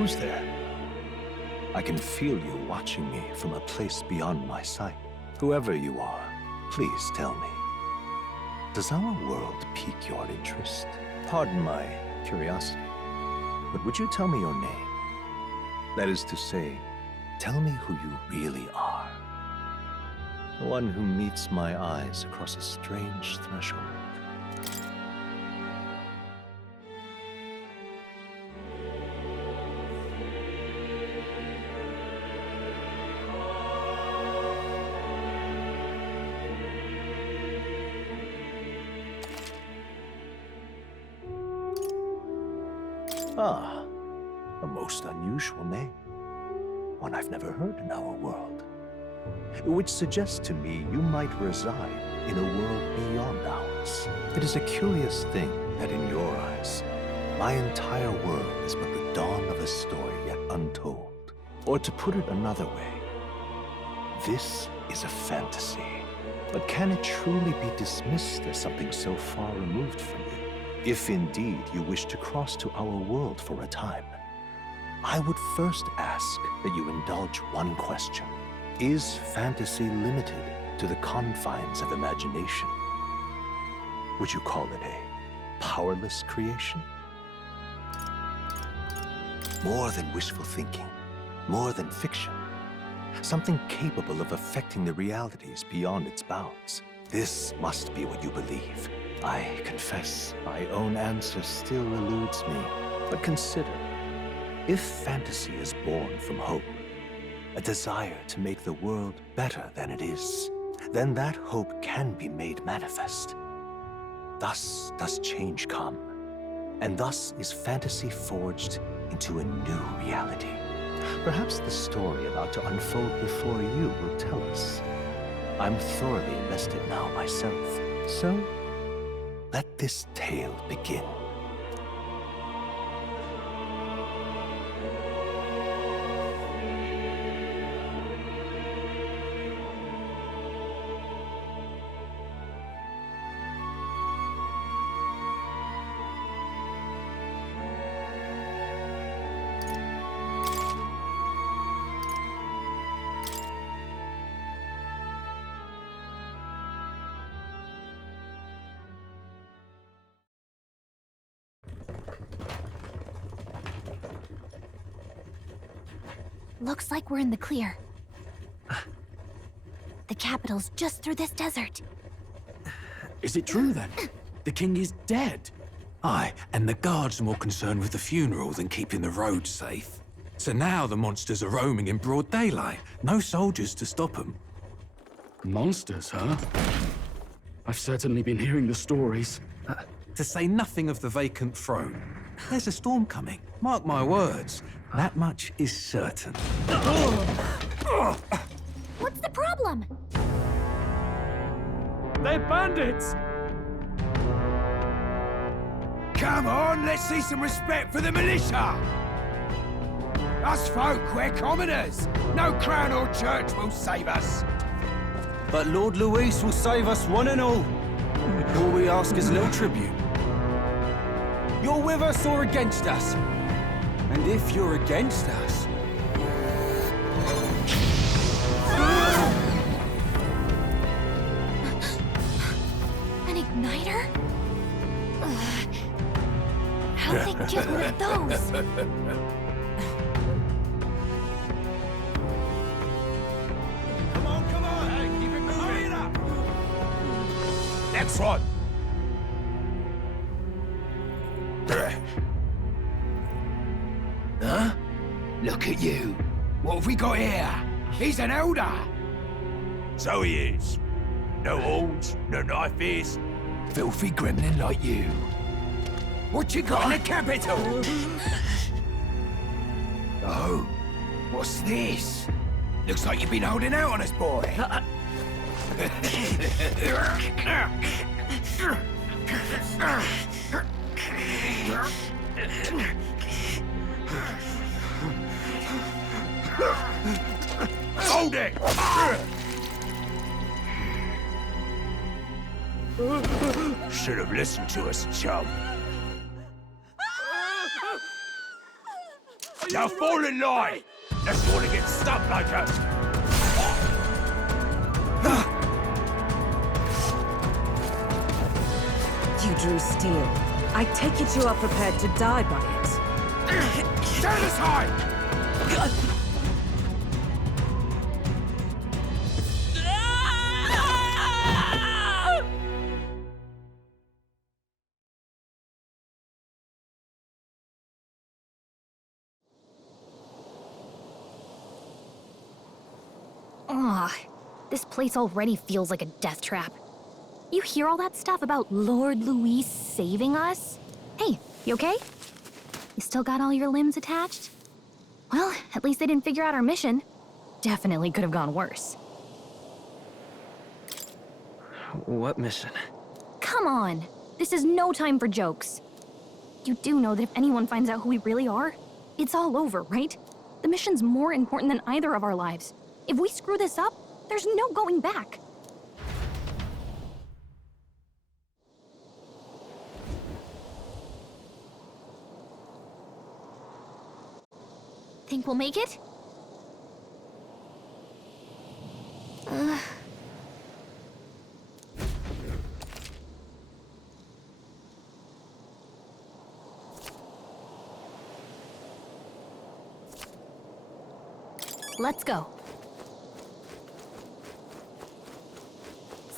Who's there? I can feel you watching me from a place beyond my sight. Whoever you are, please tell me. Does our world pique your interest? Pardon my curiosity, but would you tell me your name? That is to say, tell me who you really are. The one who meets my eyes across a strange threshold. Ah, a most unusual name. One I've never heard in our world. Which suggests to me you might reside in a world beyond ours. It is a curious thing that in your eyes, my entire world is but the dawn of a story yet untold. Or to put it another way, this is a fantasy. But can it truly be dismissed as something so far removed from you? If indeed you wish to cross to our world for a time, I would first ask that you indulge one question. Is fantasy limited to the confines of imagination? Would you call it a powerless creation? More than wishful thinking, more than fiction. Something capable of affecting the realities beyond its bounds. This must be what you believe. I confess, my own answer still eludes me. But consider, if fantasy is born from hope, a desire to make the world better than it is, then that hope can be made manifest. Thus does change come, and thus is fantasy forged into a new reality. Perhaps the story about to unfold before you will tell us. I'm thoroughly invested now myself, so let this tale begin. Looks like we're in the clear. The capital's just through this desert. Is it true then? The king is dead? Aye, and the guards are more concerned with the funeral than keeping the roads safe. So now the monsters are roaming in broad daylight. No soldiers to stop them. Monsters, huh? I've certainly been hearing the stories. To say nothing of the vacant throne. There's a storm coming, mark my words. That much is certain. What's the problem? They're bandits! Come on, let's see some respect for the militia! Us folk, we're commoners. No crown or church will save us. But Lord Luis will save us one and all. All we ask is little tribute. You're with us or against us? And if you're against us... An igniter? Ugh. How'd they get one of those? Come on! Hey, keep it moving! Hurry it up! Next one! Huh? Look at you. What have we got here? He's an elder. So he is. No horns, no knife ears. Filthy gremlin like you. What you got in the capital? Oh, what's this? Looks like you've been holding out on us, boy. Hold it! Should have listened to us, chum. Now fall in line! Let's want to get stuck like us! You drew steel. I take it you are prepared to die by it. Stand aside! Ugh, this place already feels like a death trap. You hear all that stuff about Lord Louis saving us? Hey, you okay? You still got all your limbs attached? Well, at least they didn't figure out our mission. Definitely could have gone worse. What mission? Come on, this is no time for jokes. You do know that if anyone finds out who we really are, it's all over, right? The mission's more important than either of our lives. If we screw this up, there's no going back. Think we'll make it? Let's go.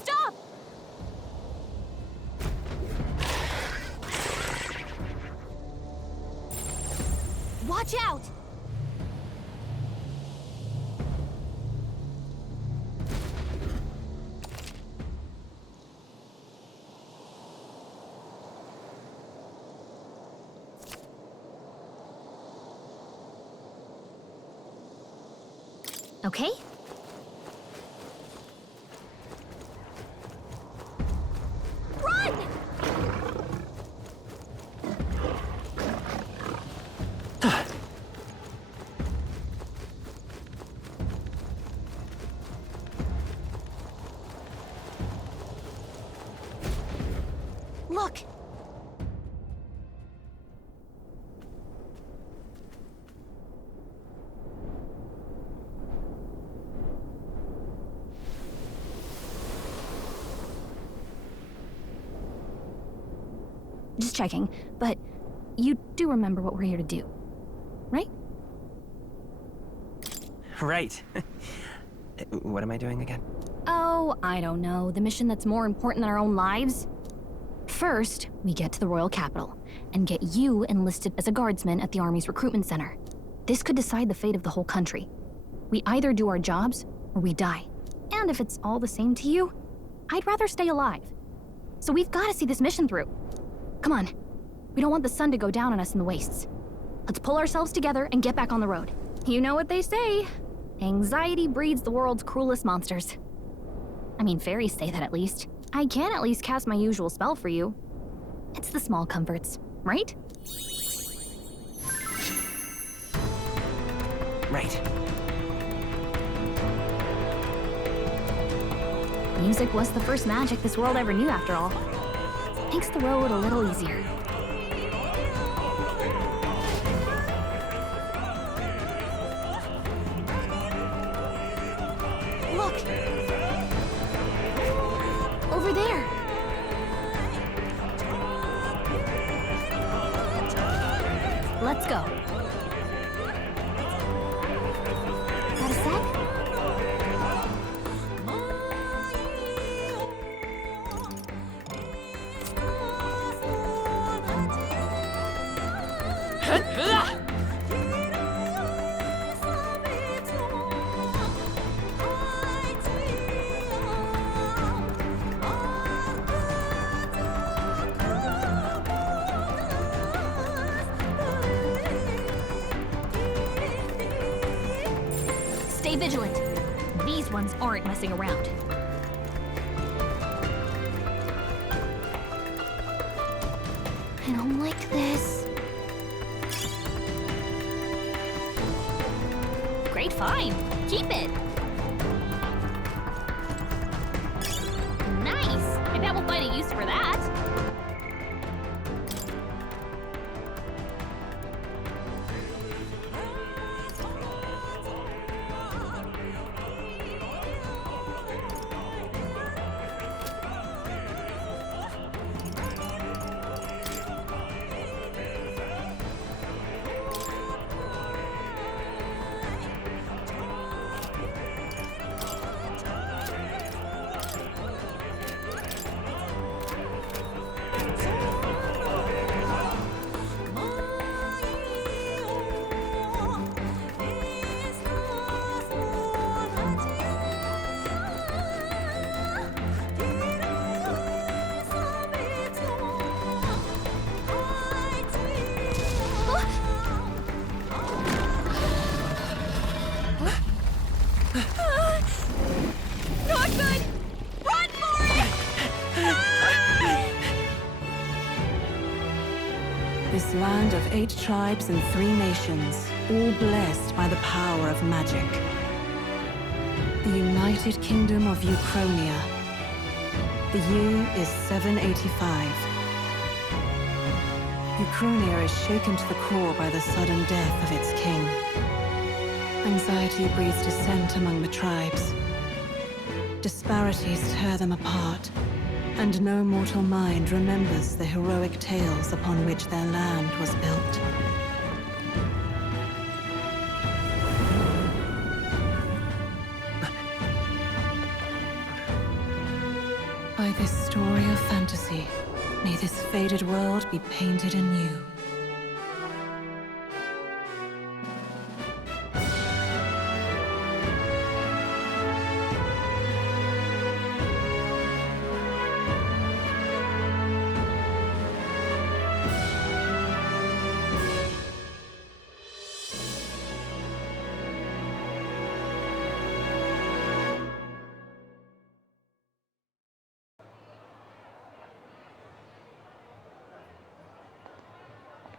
Stop! Watch out! Okay? Run! Look! Just checking, but you do remember what we're here to do, right? Right. What am I doing again? Oh, I don't know. The mission that's more important than our own lives? First, we get to the royal capital and get you enlisted as a guardsman at the army's recruitment center. This could decide the fate of the whole country. We either do our jobs or we die. And if it's all the same to you, I'd rather stay alive. So we've got to see this mission through. Come on. We don't want the sun to go down on us in the wastes. Let's pull ourselves together and get back on the road. You know what they say. Anxiety breeds the world's cruelest monsters. I mean, fairies say that at least. I can at least cast my usual spell for you. It's the small comforts, right? Right. Music was the first magic this world ever knew, after all. Makes the road a little easier. Look! Over there! Let's go. Got a sec? Stay vigilant. These ones aren't messing around. I don't like this. Great find. Keep it. Nice. I bet we'll find a use for that. This land of 8 tribes and 3 nations, all blessed by the power of magic. The United Kingdom of Uchronia. The year is 785. Uchronia is shaken to the core by the sudden death of its king. Anxiety breeds dissent among the tribes. Disparities tear them apart, and no mortal mind remembers the heroic tales upon which their land was built. By this story of fantasy, may this faded world be painted anew.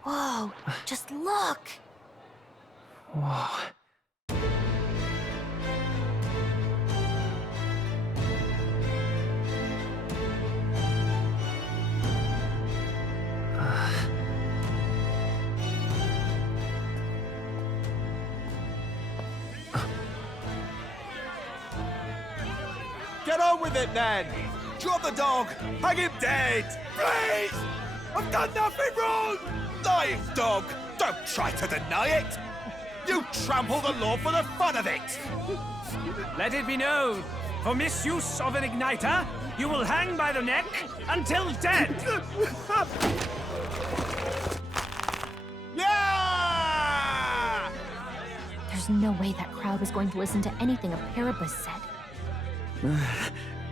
Whoa, just look! Whoa. Get on with it, then! Drop the dog! Hang him dead! Please! I've done nothing wrong! Lying dog! Don't try to deny it! You trample the law for the fun of it! Let it be known, for misuse of an igniter, you will hang by the neck until dead! Yeah! There's no way that crowd was going to listen to anything a Paribus said.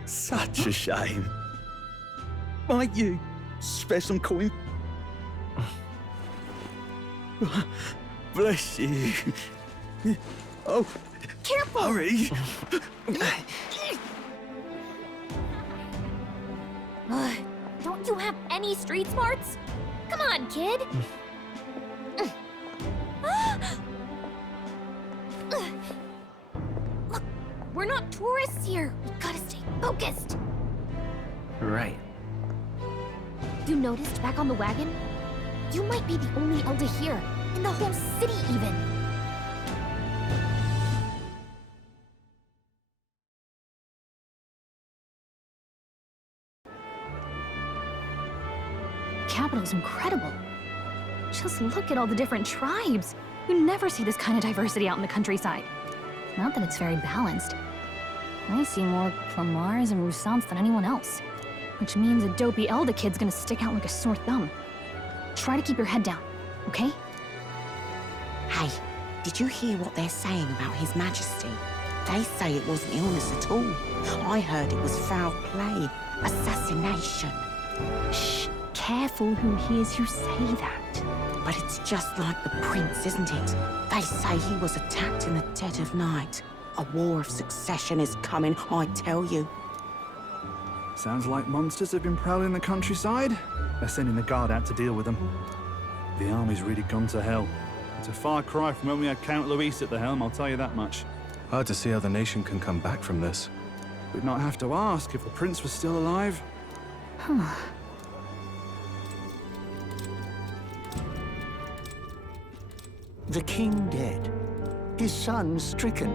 Such a shame. Might you spare some coin? Bless you. Oh, Careful! hurry. Don't you have any street smarts? Come on, kid! Look, we're not tourists here. We gotta stay focused. Right. You noticed back on the wagon? You might be the only elder here, in the whole city even. Capital's incredible. Just look at all the different tribes. You never see this kind of diversity out in the countryside. Not that it's very balanced. I see more Clamars and Roussants than anyone else. Which means a dopey elder kid's gonna stick out like a sore thumb. Try to keep your head down, okay? Hey, did you hear what they're saying about His Majesty? They say it wasn't illness at all. I heard it was foul play, assassination. Shh, careful who hears you say that. But it's just like the prince, isn't it? They say he was attacked in the dead of night. A war of succession is coming, I tell you. Sounds like monsters have been prowling the countryside. They're sending the guard out to deal with them. The army's really gone to hell. It's a far cry from when we had Count Luis at the helm, I'll tell you that much. Hard to see how the nation can come back from this. We'd not have to ask if the prince was still alive. The king dead, his son stricken.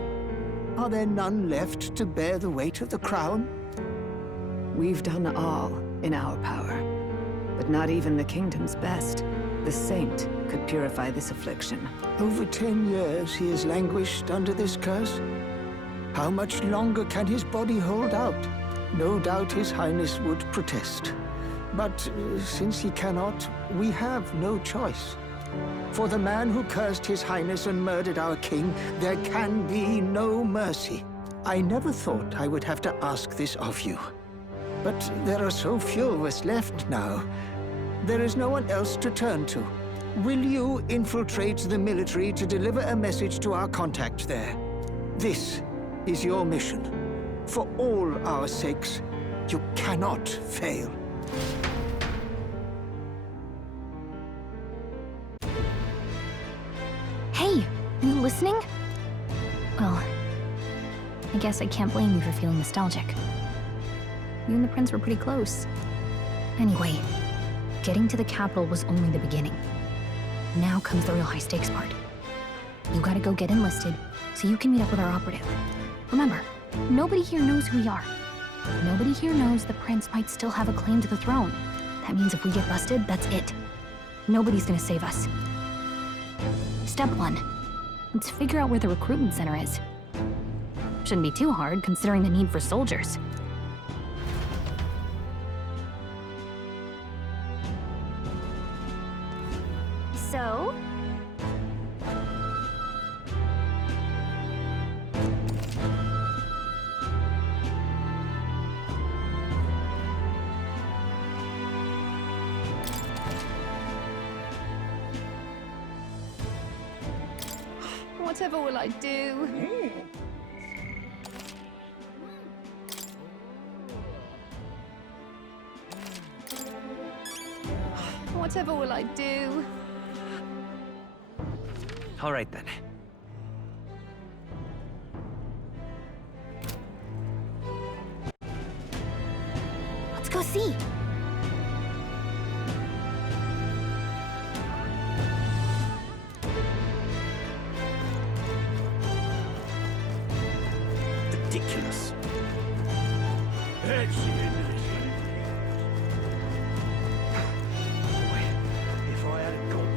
Are there none left to bear the weight of the crown? We've done all in our power, but not even the kingdom's best, the saint, could purify this affliction. Over 10 years he has languished under this curse. How much longer can his body hold out? No doubt his highness would protest. But since he cannot, we have no choice. For the man who cursed his highness and murdered our king, there can be no mercy. I never thought I would have to ask this of you. But there are so few of us left now. There is no one else to turn to. Will you infiltrate the military to deliver a message to our contact there? This is your mission. For all our sakes, you cannot fail. listening? Well, I guess I can't blame you for feeling nostalgic. You and the prince were pretty close. Anyway, getting to the capital was only the beginning. Now comes the real high-stakes part. You gotta go get enlisted, so you can meet up with our operative. Remember, nobody here knows who we are. Nobody here knows the prince might still have a claim to the throne. That means if we get busted, that's it. Nobody's gonna save us. Step 1. Let's figure out where the recruitment center is. Shouldn't be too hard, considering the need for soldiers. So? Whatever will I do? Whatever will I do? All right then. Let's go see. Ridiculous. Let's see this. If I hadn't got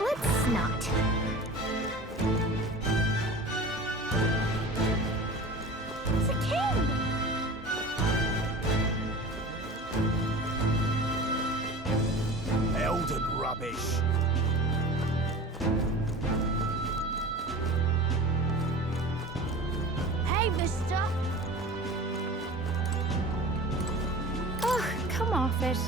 Let's not. It's a king! Elden rubbish. Hey, mister! Oh, come off it.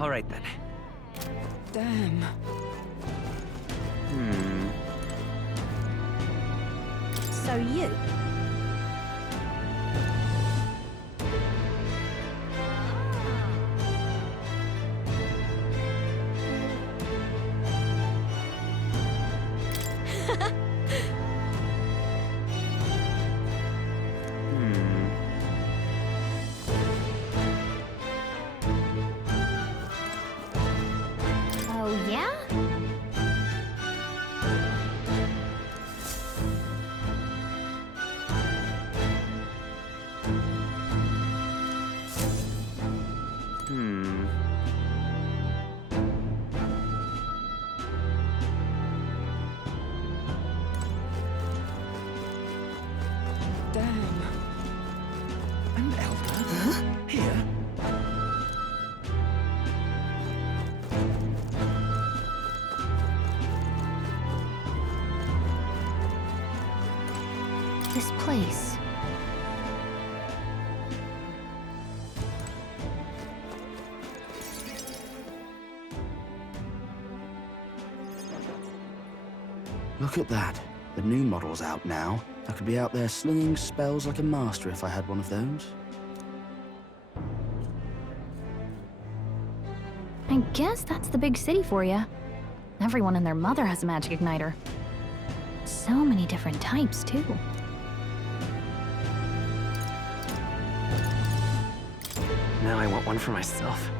All right then. Damn. So you? Oh, yeah? Damn. An elder? Here? This place. Look at that. The new model's out now. I could be out there slinging spells like a master if I had one of those. I guess that's the big city for you. Everyone and their mother has a magic igniter. So many different types, too. Now I want one for myself.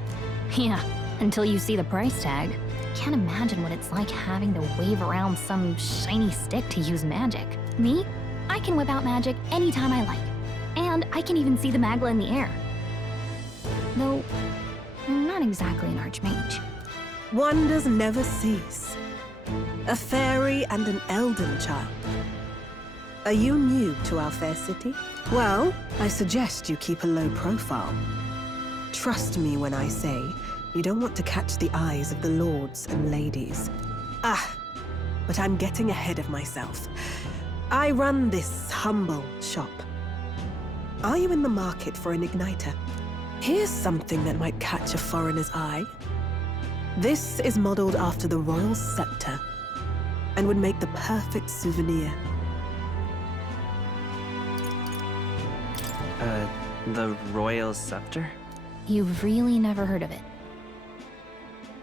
Yeah, until you see the price tag. Can't imagine what it's like having to wave around some shiny stick to use magic. Me? I can whip out magic anytime I like. And I can even see the Magla in the air. Though, I'm not exactly an archmage. Wonders never cease. A fairy and an elden child. Are you new to our fair city? Well, I suggest you keep a low profile. Trust me when I say you don't want to catch the eyes of the lords and ladies. But I'm getting ahead of myself. I run this humble shop. Are you in the market for an igniter? Here's something that might catch a foreigner's eye. This is modeled after the royal scepter and would make the perfect souvenir. The royal scepter? You've really never heard of it.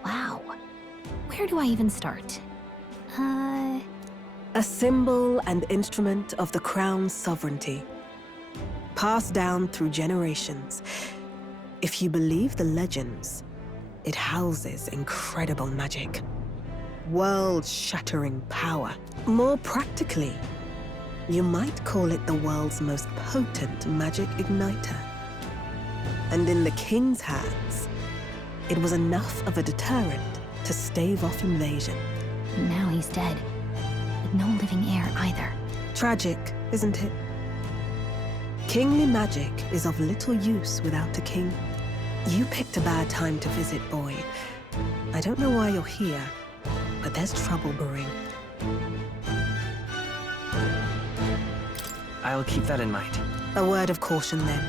Wow. Where do I even start? A symbol and instrument of the crown's sovereignty. Passed down through generations. If you believe the legends, it houses incredible magic. World-shattering power. More practically, you might call it the world's most potent magic igniter. And in the king's hands, it was enough of a deterrent to stave off invasion. Now he's dead. With no living heir either. Tragic, isn't it? Kingly magic is of little use without a king. You picked a bad time to visit, boy. I don't know why you're here, but there's trouble brewing. I'll keep that in mind. A word of caution, then.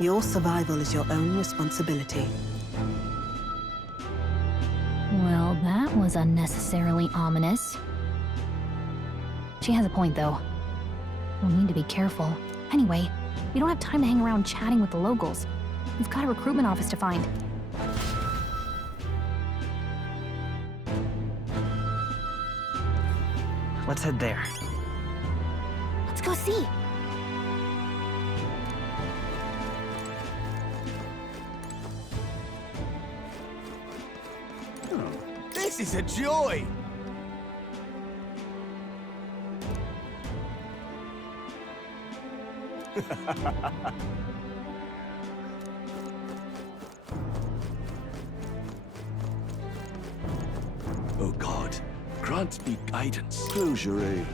Your survival is your own responsibility. Well, that was unnecessarily ominous. She has a point, though. We'll need to be careful. Anyway, we don't have time to hang around chatting with the locals. We've got a recruitment office to find. Let's head there. Let's go see. This is a joy! Oh God, grant me guidance. Close your eyes.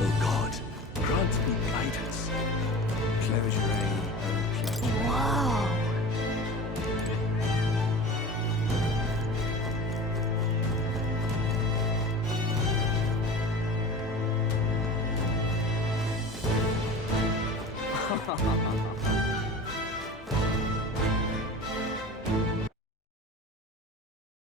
Oh God, grant me guidance. Close your eye. Whoa.